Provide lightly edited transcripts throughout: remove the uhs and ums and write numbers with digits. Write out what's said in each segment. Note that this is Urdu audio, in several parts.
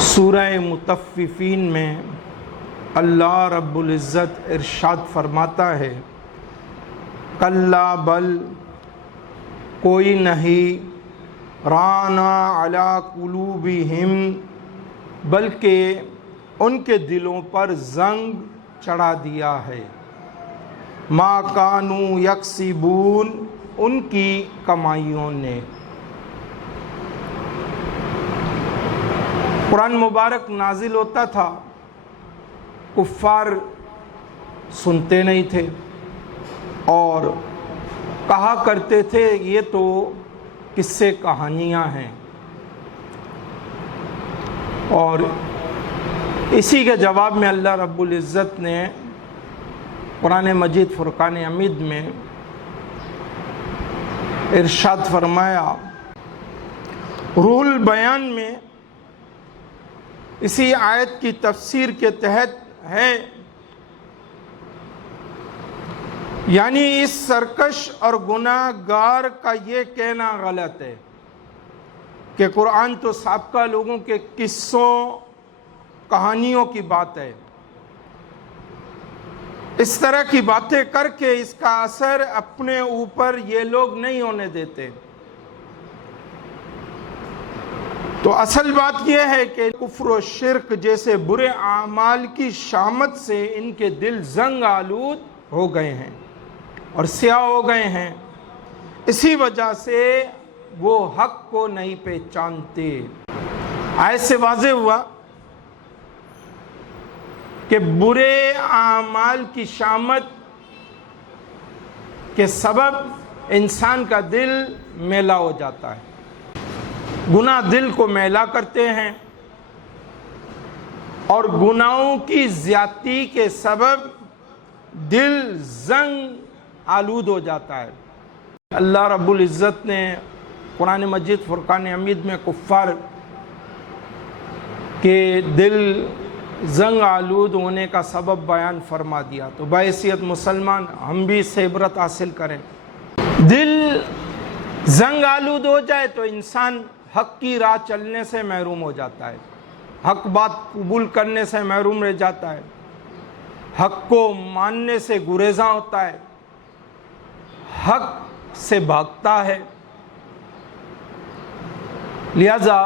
سورہ مطففین میں اللہ رب العزت ارشاد فرماتا ہے، کلا بل کوئی نہیں، رانا علی قلوبہم بلکہ ان کے دلوں پر زنگ چڑھا دیا ہے، ما کانوا یکسبون ان کی کمائیوں نے۔ قرآن مبارک نازل ہوتا تھا، کفار سنتے نہیں تھے اور کہا کرتے تھے یہ تو قصے کہانیاں ہیں، اور اسی کے جواب میں اللہ رب العزت نے قرآن مجید فرقان حمید میں ارشاد فرمایا، روح البیان میں اسی آیت کی تفسیر کے تحت ہے، یعنی اس سرکش اور گناہ گار کا یہ کہنا غلط ہے کہ قرآن تو سابقہ لوگوں کے قصوں کہانیوں کی بات ہے۔ اس طرح کی باتیں کر کے اس کا اثر اپنے اوپر یہ لوگ نہیں ہونے دیتے۔ تو اصل بات یہ ہے کہ کفر و شرک جیسے برے اعمال کی شامت سے ان کے دل زنگ آلود ہو گئے ہیں اور سیاہ ہو گئے ہیں، اسی وجہ سے وہ حق کو نہیں پہچانتے۔ آیت سے واضح ہوا کہ برے اعمال کی شامت کے سبب انسان کا دل میلا ہو جاتا ہے، گناہ دل کو میلا کرتے ہیں اور گناہوں کی زیادتی کے سبب دل زنگ آلود ہو جاتا ہے۔ اللہ رب العزت نے قرآن مجید فرقان حمید میں کفار کے دل زنگ آلود ہونے کا سبب بیان فرما دیا، تو بحیثیت مسلمان ہم بھی اس سے عبرت حاصل کریں۔ دل زنگ آلود ہو جائے تو انسان حق کی راہ چلنے سے محروم ہو جاتا ہے، حق بات قبول کرنے سے محروم رہ جاتا ہے، حق کو ماننے سے گریزاں ہوتا ہے، حق سے بھاگتا ہے۔ لہذا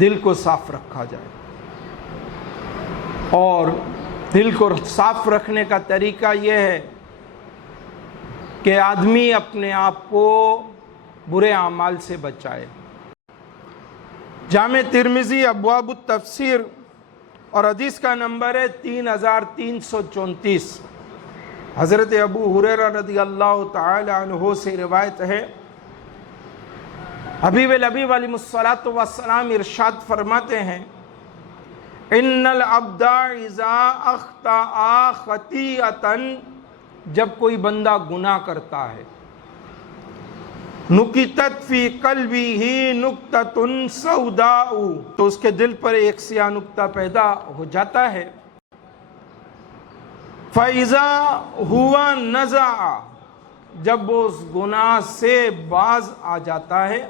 دل کو صاف رکھا جائے، اور دل کو صاف رکھنے کا طریقہ یہ ہے کہ آدمی اپنے آپ کو برے اعمال سے بچائے۔ جامع ترمذی ابواب التفسیر اور حدیث کا نمبر ہے 3334۔ حضرت ابو ہریرہ رضی اللہ تعالی عنہ سے روایت ہے، حبیب الحبیب علیہ الصلوۃ والسلام ارشاد فرماتے ہیں، ان العبد اذا اخطأ خطیئۃ، جب کوئی بندہ گناہ کرتا ہے، نکتت فی قلبہ نکتۃ سوداء، تو اس کے دل پر ایک سیاہ نقطہ پیدا ہو جاتا ہے، فَإِذَا هُوَ نَزَعَ، جب وہ اس گناہ سے باز آ جاتا ہے،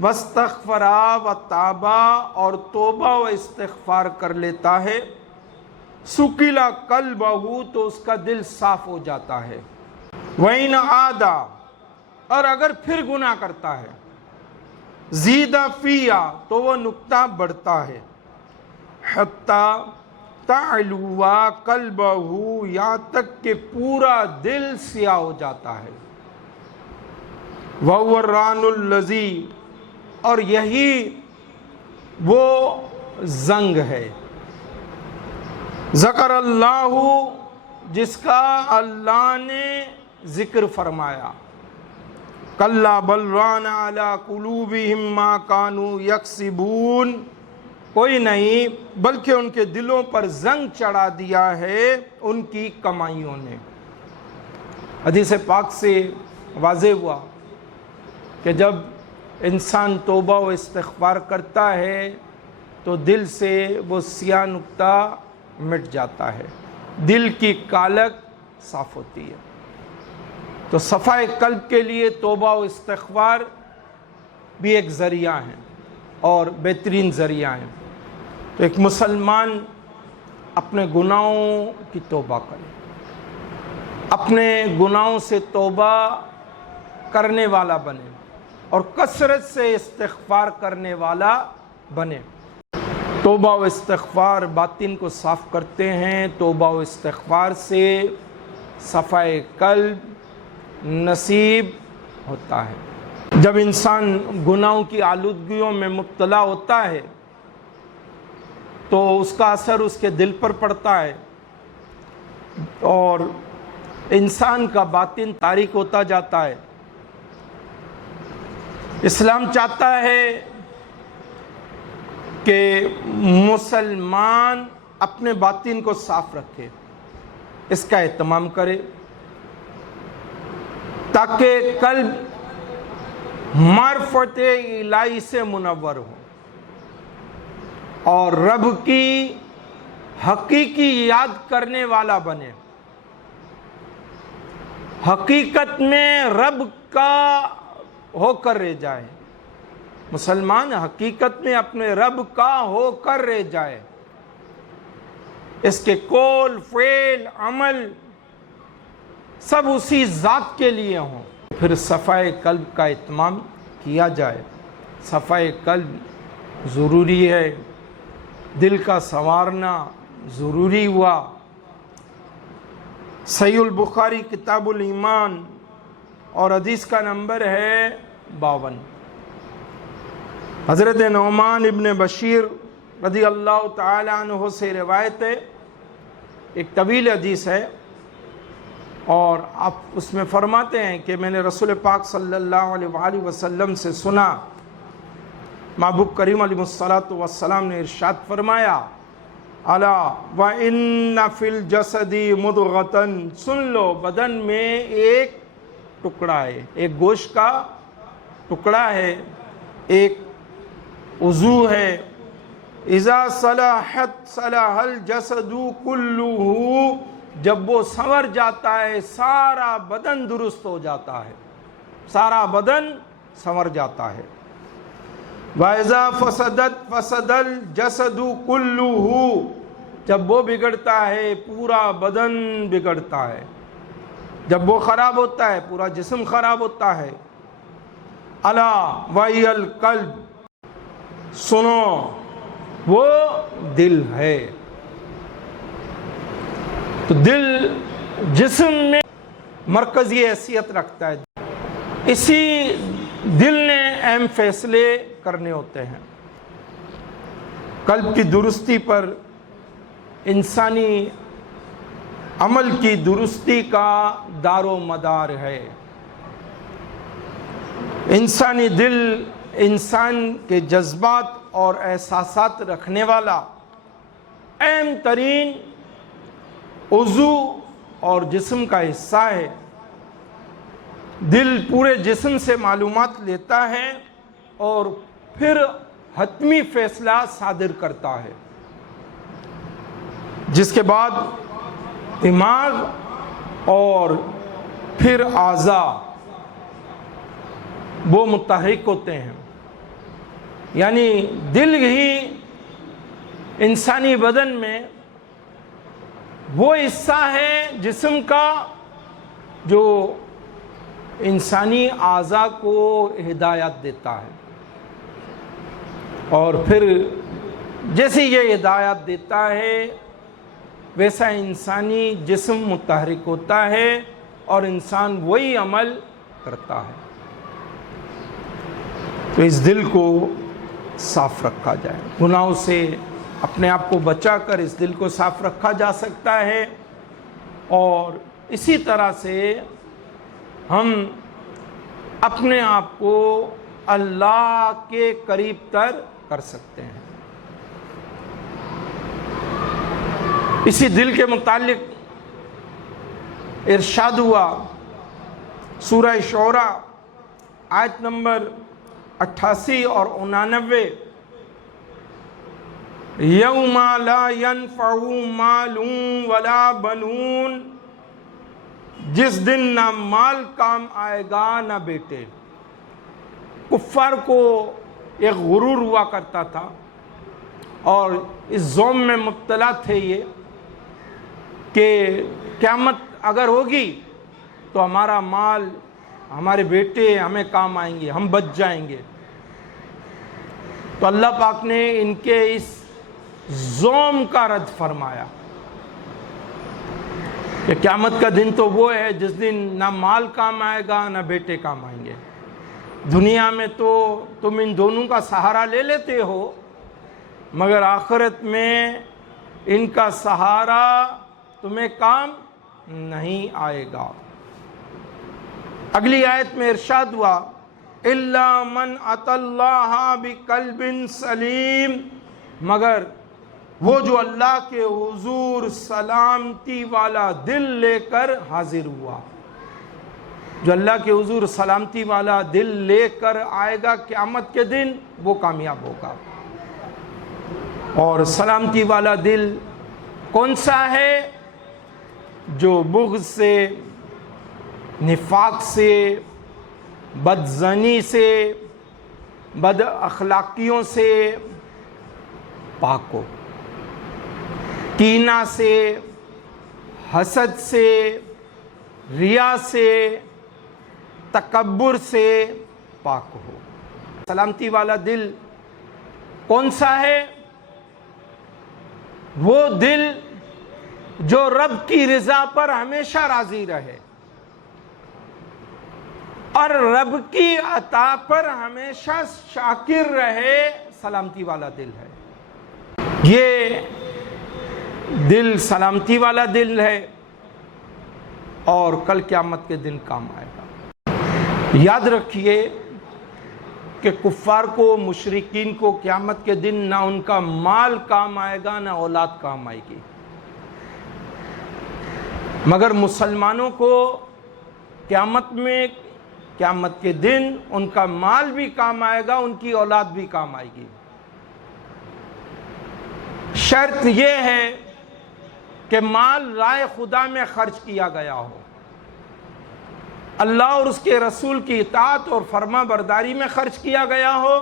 وَاسْتَغْفَرَ وَتَابَ، اور توبہ و استغفار کر لیتا ہے، سُقِلَ قَلْبَهُ، تو اس کا دل صاف ہو جاتا ہے، وَإِنْ عَادَ، اور اگر پھر گناہ کرتا ہے، زید فیہ، تو وہ نقطہ بڑھتا ہے، حتی تعلو قلبہ، یہاں تک کہ پورا دل سیاہ ہو جاتا ہے، وَهُوَ الرَّانُ الَّذِي، اور یہی وہ زنگ ہے، ذکر اللہ، جس کا اللہ نے ذکر فرمایا، کلا بل ران علی قلوبہم ما کانوا یکسبون، کوئی نہیں بلکہ ان کے دلوں پر زنگ چڑھا دیا ہے ان کی کمائیوں نے۔ حدیث پاک سے واضح ہوا کہ جب انسان توبہ و استغفار کرتا ہے تو دل سے وہ سیاہ نقطہ مٹ جاتا ہے، دل کی کالک صاف ہوتی ہے۔ تو صفائے قلب کے لیے توبہ و استغفار بھی ایک ذریعہ ہیں۔ اور بہترین ذریعہ ہیں۔ تو ایک مسلمان اپنے گناہوں کی توبہ کرے، اپنے گناہوں سے توبہ کرنے والا بنے اور کثرت سے استغفار کرنے والا بنے۔ توبہ و استغفار باطن کو صاف کرتے ہیں۔ توبہ و استغفار سے صفائے قلب نصیب ہوتا ہے۔ جب انسان گناہوں کی آلودگیوں میں مبتلا ہوتا ہے تو اس کا اثر اس کے دل پر پڑتا ہے اور انسان کا باطن تاریک ہوتا جاتا ہے۔ اسلام چاہتا ہے کہ مسلمان اپنے باطن کو صاف رکھے، اس کا اہتمام کرے تاکہ قلب معرفت الہی سے منور ہو اور رب کی حقیقی یاد کرنے والا بنے، حقیقت میں رب کا ہو کر رہ جائے۔ مسلمان حقیقت میں اپنے رب کا ہو کر رہ جائے، اس کے قول فعل عمل سب اسی ذات کے لیے ہوں۔ پھر صفائے قلب کا اہتمام کیا جائے۔ صفائے قلب ضروری ہے، دل کا سنوارنا ضروری ہوا۔ صحیح البخاری کتاب الایمان اور حدیث کا نمبر ہے 52۔ حضرت نعمان ابن بشیر رضی اللہ تعالی عنہ سے روایت ہے، ایک طویل حدیث ہے، اور آپ اس میں فرماتے ہیں کہ میں نے رسول پاک صلی اللہ علیہ وآلہ وسلم سے سنا، محبوب کریم علیہ الصلوۃ والسلام نے ارشاد فرمایا، الا وان فی الجسد مضغۃ، سن لو بدن میں ایک ٹکڑا ہے، ایک گوشت کا ٹکڑا ہے، ایک عضو ہے، اذا صلحت صلح الجسد کلہ، جب وہ سنور جاتا ہے سارا بدن درست ہو جاتا ہے، سارا بدن سنور جاتا ہے۔ وَإِذَا فَسَدَتْ فَسَدَ الْجَسَدُ كُلُّهُ، جب وہ بگڑتا ہے پورا بدن بگڑتا ہے، جب وہ خراب ہوتا ہے پورا جسم خراب ہوتا ہے۔ الا وَهِيَ الْقَلْبُ، سنو وہ دل ہے۔ تو دل جسم میں مرکزی حیثیت رکھتا ہے، اسی دل نے اہم فیصلے کرنے ہوتے ہیں۔ قلب کی درستی پر انسانی عمل کی درستی کا دار و مدار ہے۔ انسانی دل انسان کے جذبات اور احساسات رکھنے والا اہم ترین عضو اور جسم کا حصہ ہے۔ دل پورے جسم سے معلومات لیتا ہے اور پھر حتمی فیصلہ صادر کرتا ہے، جس کے بعد دماغ اور پھر اعضاء وہ متحرک ہوتے ہیں۔ یعنی دل ہی انسانی بدن میں وہ حصہ ہے جسم کا جو انسانی اعضاء کو ہدایت دیتا ہے، اور پھر جیسے یہ ہدایت دیتا ہے ویسا انسانی جسم متحرک ہوتا ہے اور انسان وہی عمل کرتا ہے۔ تو اس دل کو صاف رکھا جائے، گناہوں سے اپنے آپ کو بچا کر اس دل کو صاف رکھا جا سکتا ہے، اور اسی طرح سے ہم اپنے آپ کو اللہ کے قریب تر کر سکتے ہیں۔ اسی دل کے متعلق ارشاد ہوا سورہ شعراء آیت نمبر 88 اور 89، یوم لا ينفع مال ولا بنون، جس دن نہ مال کام آئے گا نہ بیٹے۔ کفار کو ایک غرور ہوا کرتا تھا اور اس ذوم میں مبتلا تھے یہ کہ قیامت اگر ہوگی تو ہمارا مال، ہمارے بیٹے ہمیں کام آئیں گے، ہم بچ جائیں گے۔ تو اللہ پاک نے ان کے اس ذوم کا رد فرمایا کہ قیامت کا دن تو وہ ہے جس دن نہ مال کام آئے گا نہ بیٹے کام آئیں گے۔ دنیا میں تو تم ان دونوں کا سہارا لے لیتے ہو، مگر آخرت میں ان کا سہارا تمہیں کام نہیں آئے گا۔ اگلی آیت میں ارشاد ہوا اِلَّا مَنْ أَتَى اللَّهَ بِقَلْبٍ سَلِيمٍ، مگر وہ جو اللہ کے حضور سلامتی والا دل لے کر حاضر ہوا، جو اللہ کے حضور سلامتی والا دل لے کر آئے گا قیامت کے دن، وہ کامیاب ہوگا۔ اور سلامتی والا دل کون سا ہے؟ جو بغض سے، نفاق سے، بدظنی سے، بد اخلاقیوں سے پاک ہو، کینہ سے، حسد سے، ریا سے، تکبر سے پاک ہو۔ سلامتی والا دل کون سا ہے؟ وہ دل جو رب کی رضا پر ہمیشہ راضی رہے اور رب کی عطا پر ہمیشہ شاکر رہے، سلامتی والا دل ہے۔ یہ دل سلامتی والا دل ہے اور کل قیامت کے دن کام آئے گا۔ یاد رکھیے کہ کفار کو، مشرکین کو قیامت کے دن نہ ان کا مال کام آئے گا نہ اولاد کام آئے گی، مگر مسلمانوں کو قیامت کے دن ان کا مال بھی کام آئے گا، ان کی اولاد بھی کام آئے گی۔ شرط یہ ہے کہ مال رائے خدا میں خرچ کیا گیا ہو، اللہ اور اس کے رسول کی اطاعت اور فرما برداری میں خرچ کیا گیا ہو،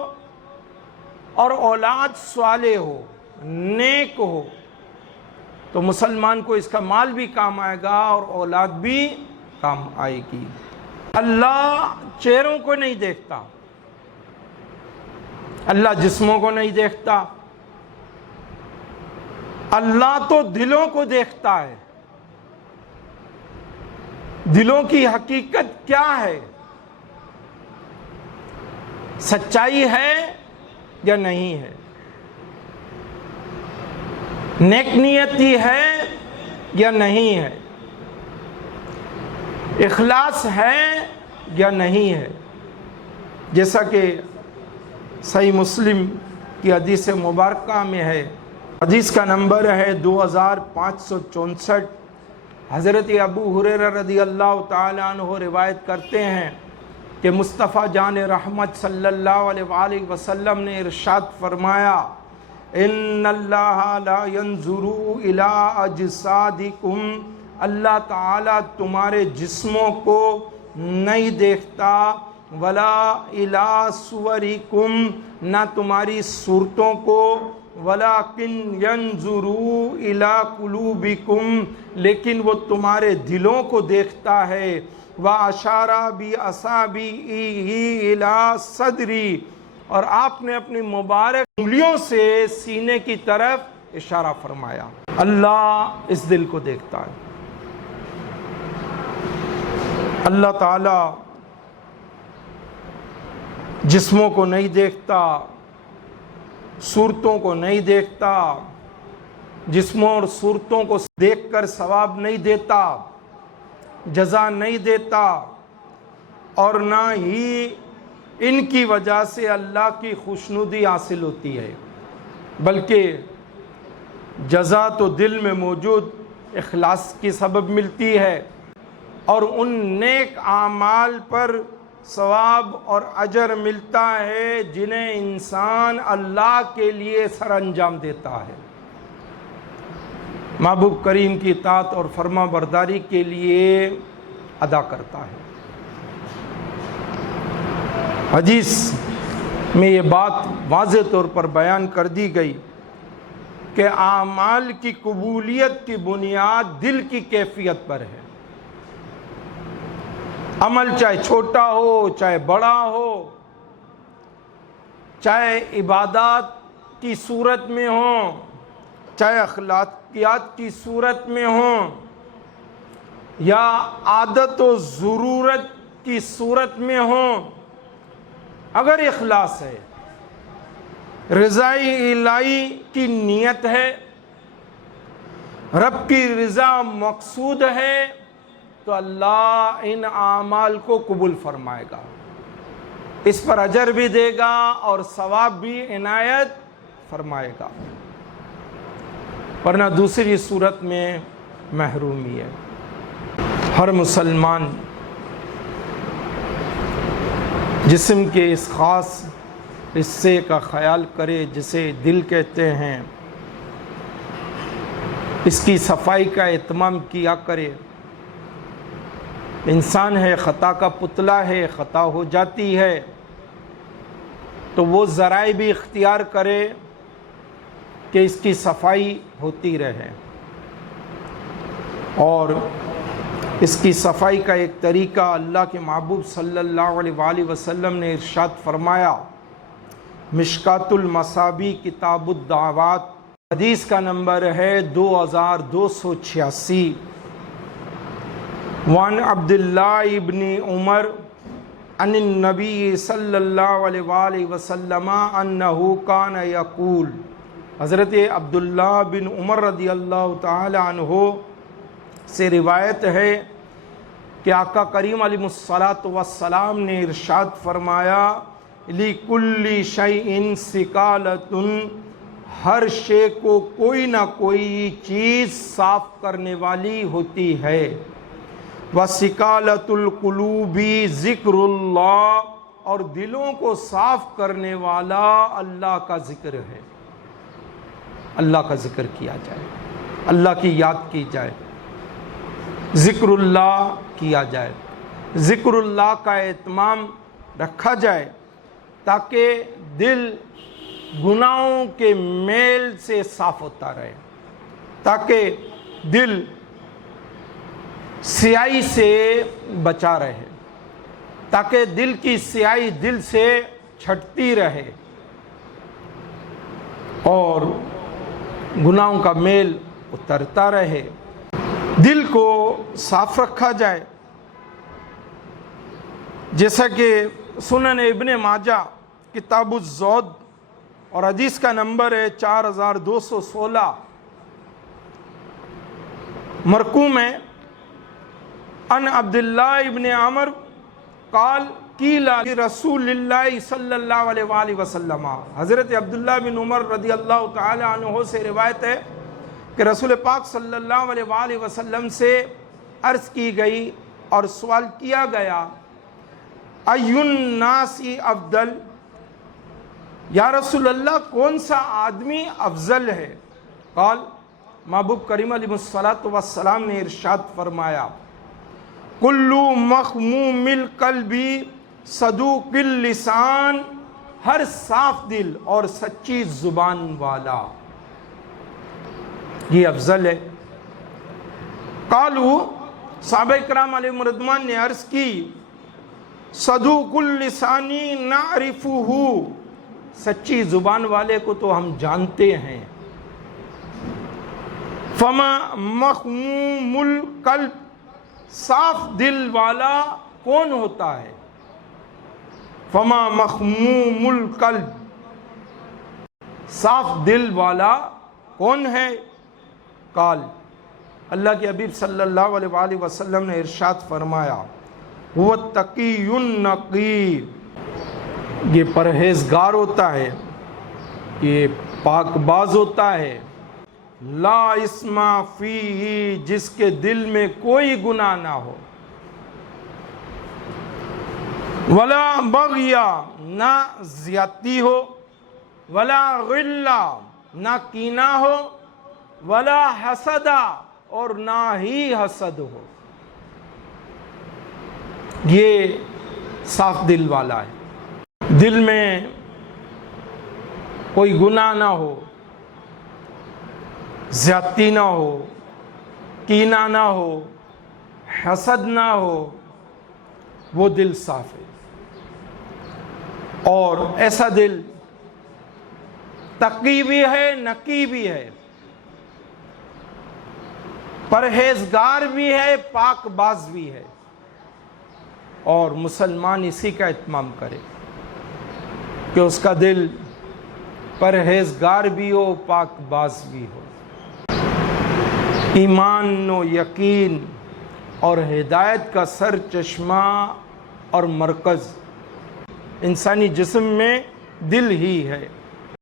اور اولاد صالح ہو، نیک ہو، تو مسلمان کو اس کا مال بھی کام آئے گا اور اولاد بھی کام آئے گی۔ اللہ چہروں کو نہیں دیکھتا، اللہ جسموں کو نہیں دیکھتا، اللہ تو دلوں کو دیکھتا ہے۔ دلوں کی حقیقت کیا ہے؟ سچائی ہے یا نہیں ہے؟ نیک نیتی ہے یا نہیں ہے؟ اخلاص ہے یا نہیں ہے؟ جیسا کہ صحیح مسلم کی حدیث مبارکہ میں ہے، حدیث کا نمبر ہے 2564۔ حضرت ابو ہریرہ رضی اللہ تعالیٰ عنہ روایت کرتے ہیں کہ مصطفیٰ جان رحمت صلی اللہ علیہ وآلہ وسلم نے ارشاد فرمایا ان اللہ لا ينظر الى اجسادکم، اللہ تعالیٰ تمہارے جسموں کو نہیں دیکھتا، ولا الى صورکم، نہ تمہاری صورتوں کو، ولیکن ينظر الى قلوبکم، لیکن وہ تمہارے دلوں کو دیکھتا ہے۔ وَأَشَارَ بِأَصَابِعِهِ إِلَى صَدْرِي، اور آپ نے اپنی مبارک انگلیوں سے سینے کی طرف اشارہ فرمایا۔ اللہ اس دل کو دیکھتا ہے۔ اللہ تعالی جسموں کو نہیں دیکھتا، صورتوں کو نہیں دیکھتا، جسموں اور صورتوں کو دیکھ کر ثواب نہیں دیتا، جزا نہیں دیتا، اور نہ ہی ان کی وجہ سے اللہ کی خوشنودی حاصل ہوتی ہے، بلکہ جزا تو دل میں موجود اخلاص کی سبب ملتی ہے، اور ان نیک اعمال پر ثواب اور اجر ملتا ہے جنہیں انسان اللہ کے لیے سر انجام دیتا ہے، محبوب کریم کی اطاعت اور فرما برداری کے لیے ادا کرتا ہے۔ حدیث میں یہ بات واضح طور پر بیان کر دی گئی کہ اعمال کی قبولیت کی بنیاد دل کی کیفیت پر ہے۔ عمل چاہے چھوٹا ہو چاہے بڑا ہو، چاہے عبادات کی صورت میں ہوں چاہے اخلاقیات کی صورت میں ہوں یا عادت و ضرورت کی صورت میں ہوں، اگر اخلاص ہے، رضائے الہی کی نیت ہے، رب کی رضا مقصود ہے، تو اللہ ان اعمال کو قبول فرمائے گا، اس پر اجر بھی دے گا اور ثواب بھی عنایت فرمائے گا، ورنہ دوسری صورت میں محرومی ہے۔ ہر مسلمان جسم کے اس خاص حصے کا خیال کرے جسے دل کہتے ہیں، اس کی صفائی کا اہتمام کیا کرے۔ انسان ہے، خطا کا پتلا ہے، خطا ہو جاتی ہے تو وہ ذرائع بھی اختیار کرے کہ اس کی صفائی ہوتی رہے، اور اس کی صفائی کا ایک طریقہ اللہ کے محبوب صلی اللہ علیہ وآلہ وسلم نے ارشاد فرمایا، مشکات المصابیح کتاب الدعوات، حدیث کا نمبر ہے 2286۔ وعن عبداللہ ابن عمر عن النبی صلی اللہ علیہ وآلہ وسلم انہو کان یقول، حضرت عبداللہ بن عمر رضی اللہ تعالی عنہ سے روایت ہے کہ آقا کریم علیہ الصلاۃ والسلام نے ارشاد فرمایا، لِكُلِّ شَيْءٍ سِقَالَةٌ، ہر شے کو کوئی نہ کوئی چیز صاف کرنے والی ہوتی ہے، وَسِقَالَةُ الْقُلُوبِ ذِكْرُ اللَّهِ، اور دلوں کو صاف کرنے والا اللہ کا ذکر ہے، اللہ کا ذکر کیا جائے، اللہ کی یاد کی جائے، ذکر اللہ کیا جائے، ذکر اللہ کا اہتمام رکھا جائے تاکہ دل گناہوں کے میل سے صاف ہوتا رہے، تاکہ دل سیاہی سے بچا رہے، تاکہ دل کی سیاہی دل سے چھٹتی رہے اور گناہوں کا میل اترتا رہے، دل کو صاف رکھا جائے۔ جیسا کہ سنن ابن ماجہ کتاب الزہد اور حدیث کا نمبر ہے 4216، مرقوم ہے، ان عبداللہ ابن عمر قال قیل رسول اللہ صلی اللہ علیہ وآلہ وسلم، حضرت عبداللہ بن عمر رضی اللہ تعالی عنہ سے روایت ہے کہ رسول پاک صلی اللہ علیہ وآلہ وسلم سے عرض کی گئی اور سوال کیا گیا، ایُّ الناس افضل، یا رسول اللہ کون سا آدمی افضل ہے؟ قال، محبوب کریم علیہ الصلاۃ والسلام نے ارشاد فرمایا، کل مخموم القلب صدوق اللسان، ہر صاف دل اور سچی زبان والا، یہ افضل ہے۔ قالوا، صحابہ کرام علیہم رضوان نے عرض کی، صدوق اللسان نعرفہ، سچی زبان والے کو تو ہم جانتے ہیں، فما مخموم القلب، صاف دل والا کون ہوتا ہے؟ فما مخموم القلب، صاف دل والا کون ہے؟ قال، اللہ کے حبیب صلی اللہ علیہ وآلہ وسلم نے ارشاد فرمایا، هو التقی النقی، یہ پرہیزگار ہوتا ہے، یہ پاک باز ہوتا ہے، لا اسم فیہ، جس کے دل میں کوئی گناہ نہ ہو، ولا بغی، نہ زیادتی ہو، ولا غل، نہ کینہ ہو، ولا حسد، اور نہ ہی حسد ہو، یہ صاف دل والا ہے۔ دل میں کوئی گناہ نہ ہو، زیادتی نہ ہو، کینہ نہ ہو، حسد نہ ہو، وہ دل صاف ہے۔ اور ایسا دل تقی بھی ہے، نقی بھی ہے، پرہیزگار بھی ہے، پاک باز بھی ہے، اور مسلمان اسی کا اہتمام کرے کہ اس کا دل پرہیزگار بھی ہو، پاک باز بھی ہو۔ ایمان و یقین اور ہدایت کا سر چشمہ اور مرکز انسانی جسم میں دل ہی ہے۔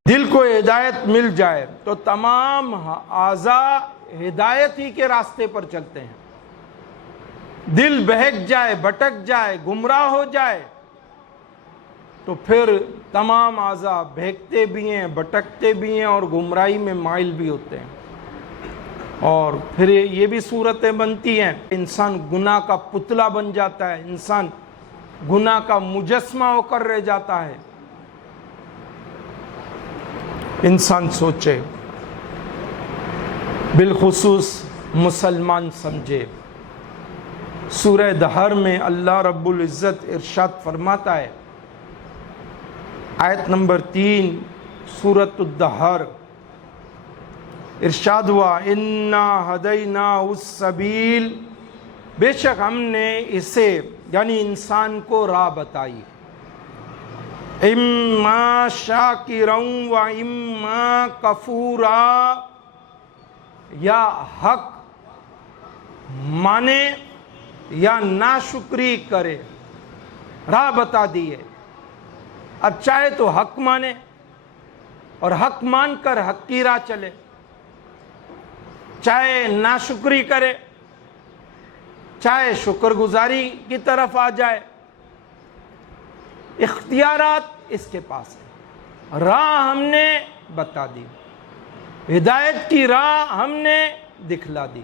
دل کو ہدایت مل جائے تو تمام اعضاء ہدایت ہی کے راستے پر چلتے ہیں۔ دل بہک جائے، بھٹک جائے، گمراہ ہو جائے تو پھر تمام اعضاء بہکتے بھی ہیں، بھٹکتے بھی ہیں اور گمراہی میں مائل بھی ہوتے ہیں، اور پھر یہ بھی صورتیں بنتی ہیں، انسان گناہ کا پتلا بن جاتا ہے، انسان گناہ کا مجسمہ ہو کر رہ جاتا ہے۔ انسان سوچے، بالخصوص مسلمان سمجھے۔ سورہ دہر میں اللہ رب العزت ارشاد فرماتا ہے، آیت نمبر 3 سورۃ الدہر، ارشاد ہوا، اِنَّا هَدَيْنَاهُ السَّبِيلَ، بے شک ہم نے اسے یعنی انسان کو راہ بتائی، اِمَّا شَاكِرًا وَإِمَّا كَفُورًا، یا حق مانے یا ناشکری کرے، راہ بتا دی ہے۔ اب چاہے تو حق مانے اور حق مان کر حق کی راہ چلے، چاہے ناشکری کرے، چاہے شکر گزاری کی طرف آ جائے، اختیارات اس کے پاس ہے۔ راہ ہم نے بتا دی، ہدایت کی راہ ہم نے دکھلا دی۔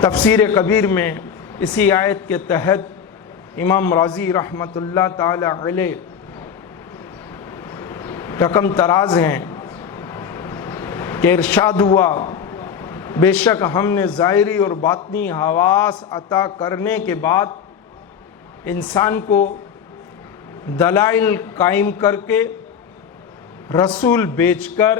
تفسیر کبیر میں اسی آیت کے تحت امام رازی رحمۃ اللہ تعالی علیہ رقم تراز ہیں کہ ارشاد ہوا، بے شک ہم نے ظاہری اور باطنی حواس عطا کرنے کے بعد انسان کو دلائل قائم کر کے، رسول بھیج کر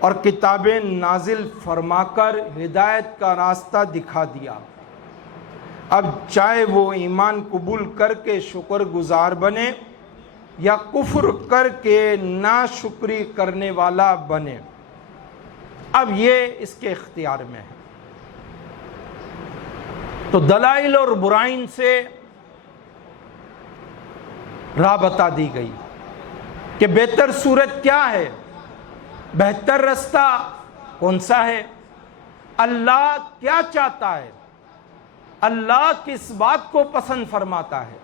اور کتابیں نازل فرما کر ہدایت کا راستہ دکھا دیا۔ اب چاہے وہ ایمان قبول کر کے شکر گزار بنے یا کفر کر کے ناشکری کرنے والا بنے، اب یہ اس کے اختیار میں ہے۔ تو دلائل اور برائن سے راہ بتا دی گئی کہ بہتر صورت کیا ہے، بہتر رستہ کون سا ہے، اللہ کیا چاہتا ہے، اللہ کس بات کو پسند فرماتا ہے۔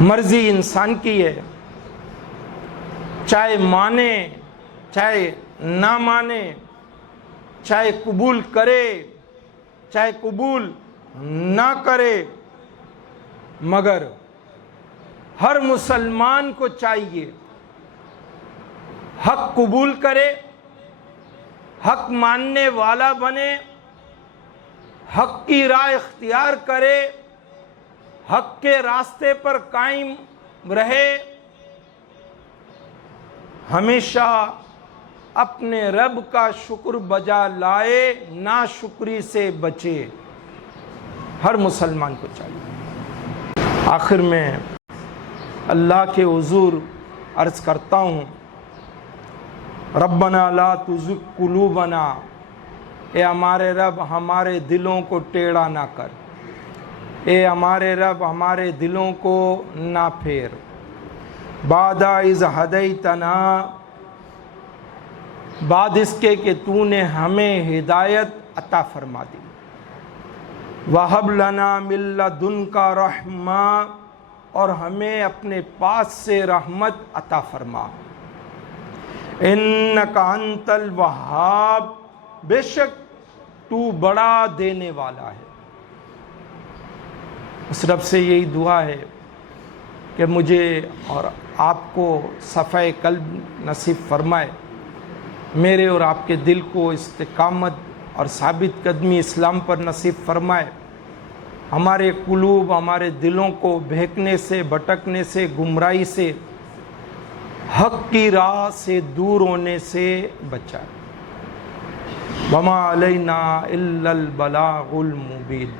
مرضی انسان کی ہے، چاہے مانے چاہے نہ مانے، چاہے قبول کرے چاہے قبول نہ کرے، مگر ہر مسلمان کو چاہیے حق قبول کرے، حق ماننے والا بنے، حق کی راہ اختیار کرے، حق کے راستے پر قائم رہے، ہمیشہ اپنے رب کا شکر بجا لائے، ناشکری سے بچے، ہر مسلمان کو چاہیے۔ آخر میں اللہ کے حضور عرض کرتا ہوں، ربنا لا تزغ قلوبنا، اے ہمارے رب ہمارے دلوں کو ٹیڑھا نہ کر، اے ہمارے رب ہمارے دلوں کو نہ پھیر، بعد اذ ہدیتنا، بعد اس کے کہ تو نے ہمیں ہدایت عطا فرما دی، وَهَبْ لَنَا مِن لَّدُنْكَ رَحْمَةً، اور ہمیں اپنے پاس سے رحمت عطا فرما، اِنَّكَ أَنْتَ الْوَهَّابُ، بے شک تو بڑا دینے والا ہے۔ اس رب سے یہی دعا ہے کہ مجھے اور آپ کو صفائے قلب نصیب فرمائے، میرے اور آپ کے دل کو استقامت اور ثابت قدمی اسلام پر نصیب فرمائے، ہمارے قلوب، ہمارے دلوں کو بہکنے سے، بھٹکنے سے، گمراہی سے، حق کی راہ سے دور ہونے سے بچائے۔ وما علینا الا البلاغ المبین۔